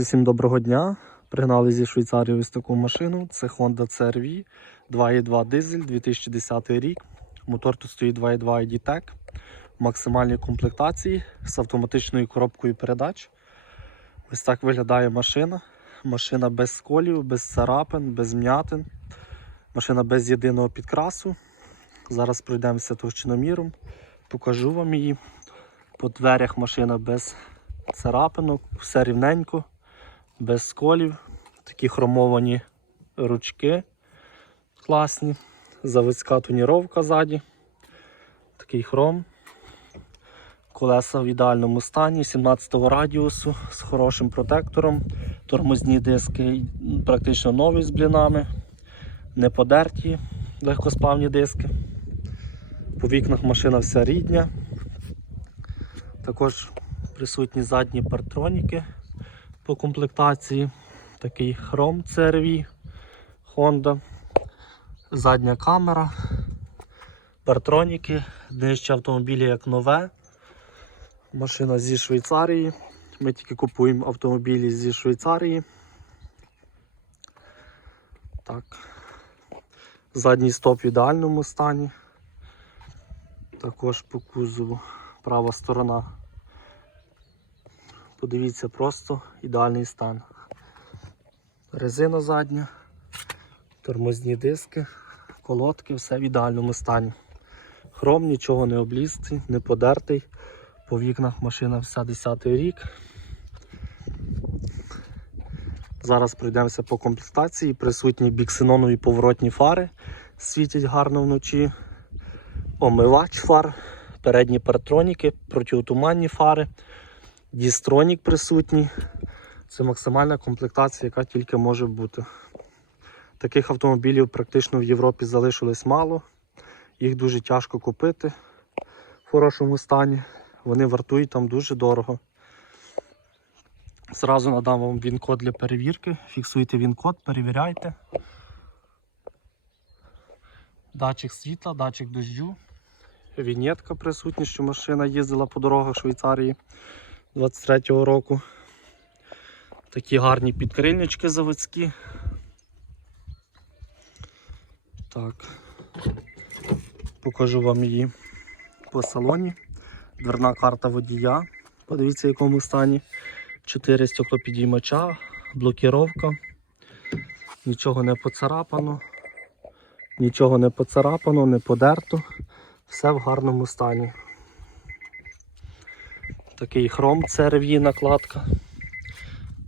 Всім доброго дня. Пригнали зі Швейцарії ось таку машину. Це Honda CR-V 2.2 дизель 2010 рік. Мотор тут стоїть 2.2 ID-Tech в максимальній комплектації з автоматичною коробкою передач. Ось так виглядає машина. Машина без сколів, без царапин, без м'ятин. Машина без єдиного підкрасу. Зараз пройдемося товщиноміром, покажу вам її. По дверях машина без царапинок, все рівненько, без сколів, такі хромовані ручки класні, заводська тоніровка ззаді, такий хром, колеса в ідеальному стані, 17 го радіусу з хорошим протектором, тормозні диски практично нові з блінами, не подерті, легкосплавні диски. По вікнах машина вся рідня. Також присутні задні партроніки по комплектації. Такий хром CRV Honda. Задня камера, партроніки, днище автомобіля як нове. Машина зі Швейцарії. Ми тільки купуємо автомобілі зі Швейцарії. Так. Задній стоп в ідеальному стані. Також по кузову права сторона. Подивіться, просто ідеальний стан. Резина задня, тормозні диски, колодки, все в ідеальному стані. Хром, нічого не облізтий, не подертий. По вікнах машина вся 10 рік. Зараз пройдемося по комплектації. Присутні біксенонові поворотні фари, світять гарно вночі. Омивач фар, передні партроніки, протиотуманні фари. Дістронік присутній. Це максимальна комплектація, яка тільки може бути. Таких автомобілів практично в Європі залишилось мало. Їх дуже тяжко купити в хорошому стані. Вони вартують там дуже дорого. Зразу надам вам він-код для перевірки. Фіксуйте він-код, перевіряйте. Датчик світла, датчик дождю. Вінетка присутня, що машина їздила по дорогах Швейцарії. 23-го року. Такі гарні підкрильнички заводські. Так. Покажу вам її по салоні. Дверна карта водія. Подивіться, в якому стані. 4 стеклопідіймача, блокіровка. Нічого не поцарапано. Нічого не поцарапано, не подерто. Все в гарному стані. Такий хром CRV накладка.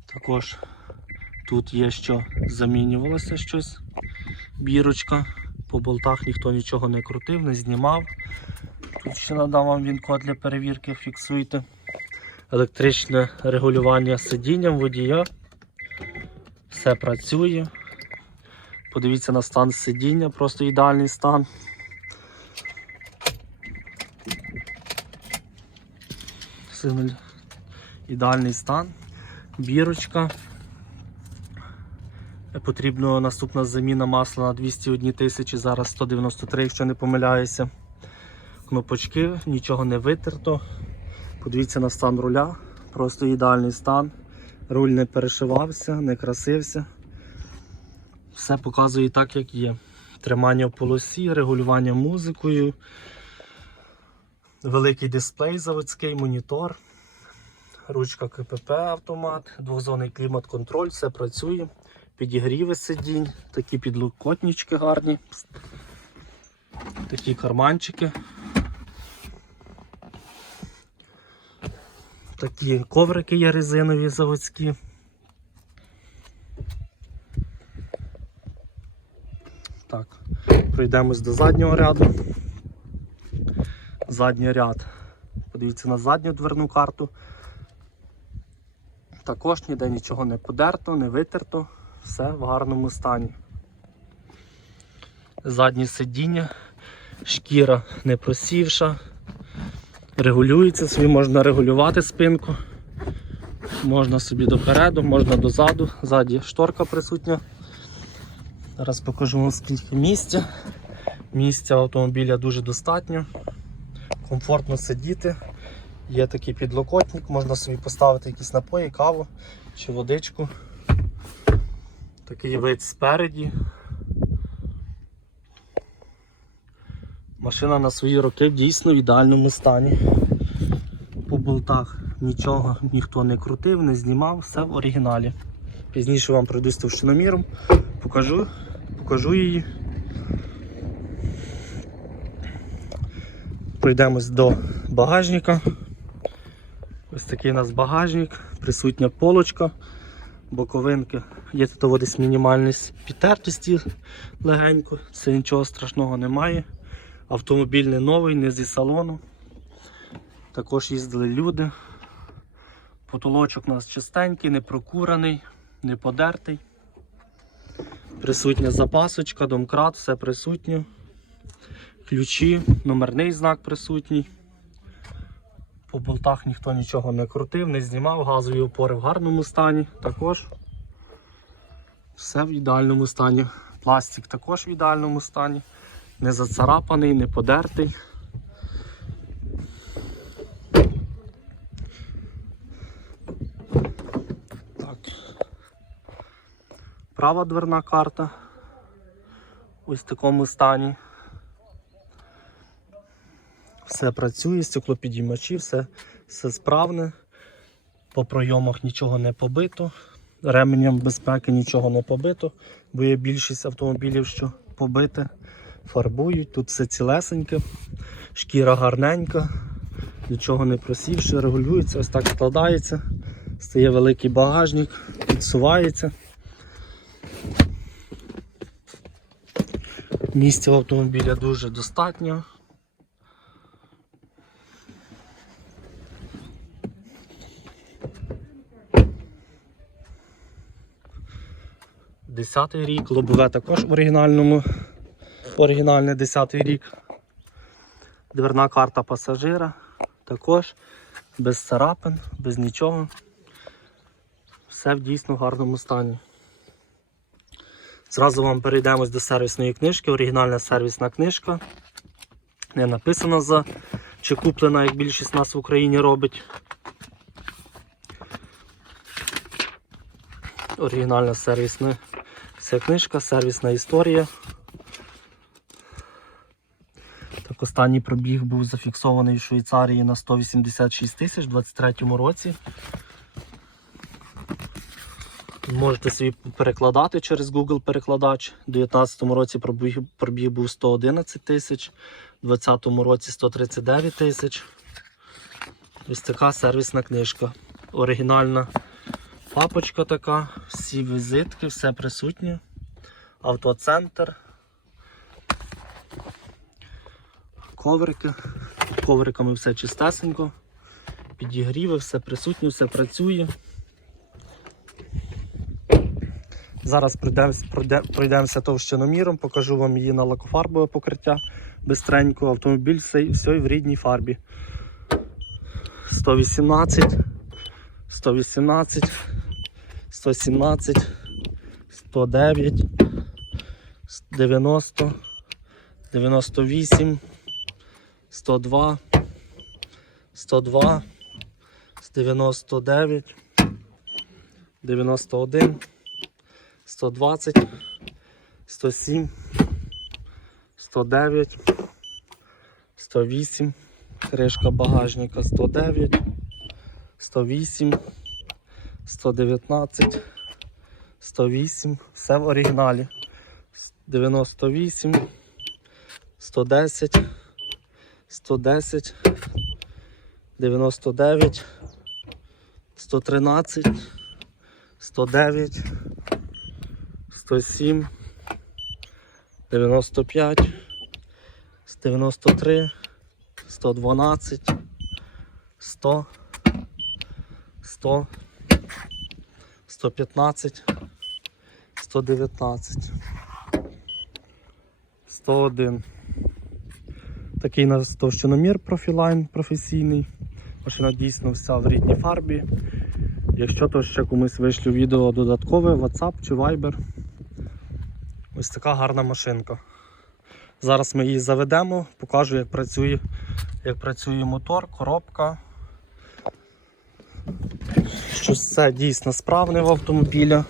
Також тут є що замінювалося щось. Бірочка. По болтах ніхто нічого не крутив, не знімав. Тут ще надам вам він код для перевірки, фіксуйте. Електричне регулювання сидінням водія. Все працює. Подивіться на стан сидіння, просто ідеальний стан. Сигналь ідеальний стан. Бірочка. Потрібно наступна заміна масла на 201 тисячі, зараз 193, якщо не помиляюся. Кнопочки, нічого не витерто. Подивіться на стан руля. Просто ідеальний стан. Руль не перешивався, не красився. Все показує так, як є. Тримання в полосі, регулювання музикою. Великий дисплей заводський, монітор, ручка КПП автомат, двохзонний клімат-контроль, все працює. Підігріви сидінь, такі підлокотнички гарні, такі карманчики. Такі коврики є резинові заводські. Так, пройдемось до заднього ряду задній ряд. Подивіться на задню дверну карту. Також ніде нічого не подерто, не витерто, все в гарному стані. Заднє сидіння, шкіра не просівша, регулюється собі, можна регулювати спинку, можна собі допереду, можна дозаду, ззаді шторка присутня. Зараз покажу вам скільки місця. Місця автомобіля дуже достатньо комфортно сидіти. Є такий підлокотник, можна собі поставити якісь напої, каву, чи водичку. Такий вид спереді. Машина на свої роки дійсно в ідеальному стані. По болтах нічого ніхто не крутив, не знімав, все в оригіналі. Пізніше вам пройдусь товщиноміром, покажу, покажу її. Пройдемось до багажника. Ось такий у нас багажник, присутня полочка, боковинки. Є тут десь мінімальність підтертості легенько, це нічого страшного немає. Автомобіль не новий, не зі салону. Також їздили люди. Потолочок у нас чистенький, не прокураний, не подертий. Присутня запасочка, домкрат, все присутнє. Ключі, номерний знак присутній. По болтах ніхто нічого не крутив, не знімав, газові опори в гарному стані також. Все в ідеальному стані. Пластик також в ідеальному стані. Не зацарапаний, не подертий. Так. Права дверна карта. Ось в такому стані. Все працює, стеклопідіймачі, все, все справне. По пройомах нічого не побито. Ременем безпеки нічого не побито, бо є більшість автомобілів, що побите, фарбують. Тут все цілесеньке, шкіра гарненька, нічого не просівши, регулюється, ось так складається. Стає великий багажник, підсувається. Місця автомобіля дуже достатньо. Десятий рік, лобове також в оригінальному. Оригінальний 10 рік. Дверна карта пасажира також без царапин, без нічого. Все в дійсно гарному стані. Зразу вам перейдемо до сервісної книжки. Оригінальна сервісна книжка. Не написана за чи куплена, як більшість нас в Україні робить. Оригінальна сервісна вся книжка, сервісна історія. Так, останній пробіг був зафіксований в Швейцарії на 186 тисяч у 2023 році. Можете собі перекладати через Google перекладач. У 2019 році пробіг, пробіг був 111 тисяч, у 2020 році 139 тисяч. Ось така сервісна книжка. Оригінальна папочка така, всі візитки, все присутнє. Автоцентр. Коврики. Ковриками все чистесенько. Підігріви, все присутнє, все працює. Зараз пройдемося товщиноміром, покажу вам її на лакофарбове покриття бистренько. Автомобіль все, все в рідній фарбі. 118, 118, 117, 109, 90, 98, 102, 102, 99, 91, 120, 107, 109, 108, кришка багажника 109, 108, 119, 108, все в оригіналі. 98, 110, 110, 99, 113, 109, 107, 95, 93, 112, 100, 100, 115, 119, 101. Такий нас товщиномір профілайн професійний. Машина дійсно вся в рідній фарбі. Якщо то ще комусь вишлю відео додаткове, WhatsApp чи Viber. Ось така гарна машинка. Зараз ми її заведемо, покажу, як працює, як працює мотор, коробка. Що все дійсно справне в автомобілі.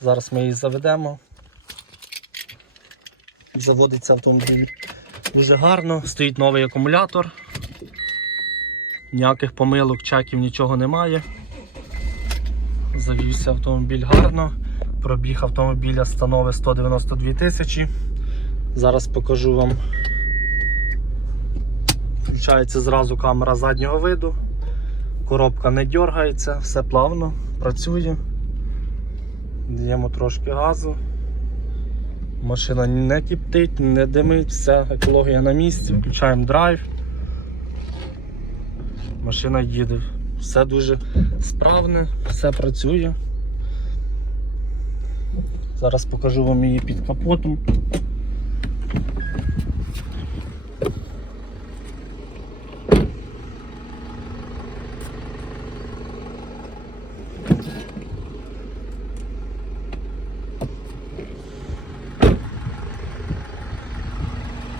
Зараз ми її заведемо. Заводиться автомобіль дуже гарно, стоїть новий акумулятор. Ніяких помилок, чеків, нічого немає. Завівся автомобіль гарно. Пробіг автомобіля становить 192 тисячі. Зараз покажу вам. Включається зразу камера заднього виду. Коробка не дергається, все плавно, працює. Даємо трошки газу. Машина не киптить, не димить, вся екологія на місці, включаємо драйв. Машина їде. Все дуже справне, все працює. Зараз покажу вам її під капотом.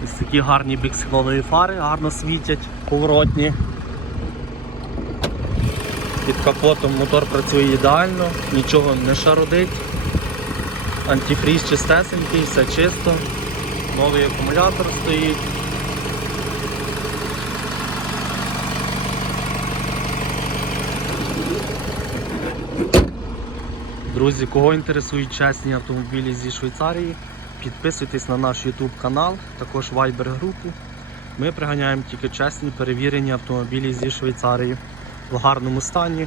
Ось такі гарні біксиклонові фари, гарно світять, поворотні. Під капотом мотор працює ідеально, нічого не шарудить. Антифріз чистесенький, все чисто. Новий акумулятор стоїть. Друзі, кого інтересують чесні автомобілі зі Швейцарії, підписуйтесь на наш YouTube канал, також Viber групу. Ми приганяємо тільки чесні перевірені автомобілі зі Швейцарії в гарному стані.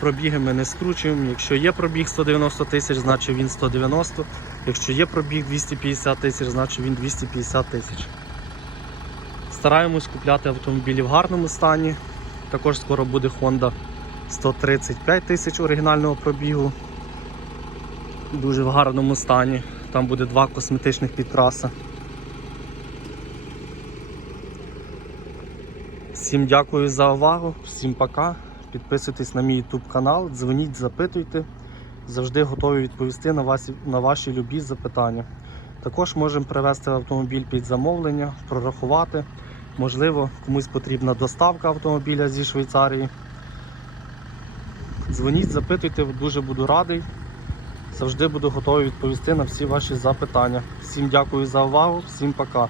Пробіги ми не скручуємо. Якщо є пробіг 190 тисяч, значить він 190. Якщо є пробіг 250 тисяч, значить він 250 тисяч. Стараємось купляти автомобілі в гарному стані. Також скоро буде Honda 135 тисяч оригінального пробігу. Дуже в гарному стані. Там буде два косметичних підкраси. Всім дякую за увагу, всім пока. Підписуйтесь на мій YouTube канал, дзвоніть, запитуйте. Завжди готові відповісти на ваші, на ваші любі запитання. Також можемо привезти автомобіль під замовлення, прорахувати. Можливо, комусь потрібна доставка автомобіля зі Швейцарії. Дзвоніть, запитуйте, дуже буду радий. Завжди буду готовий відповісти на всі ваші запитання. Всім дякую за увагу, всім пока.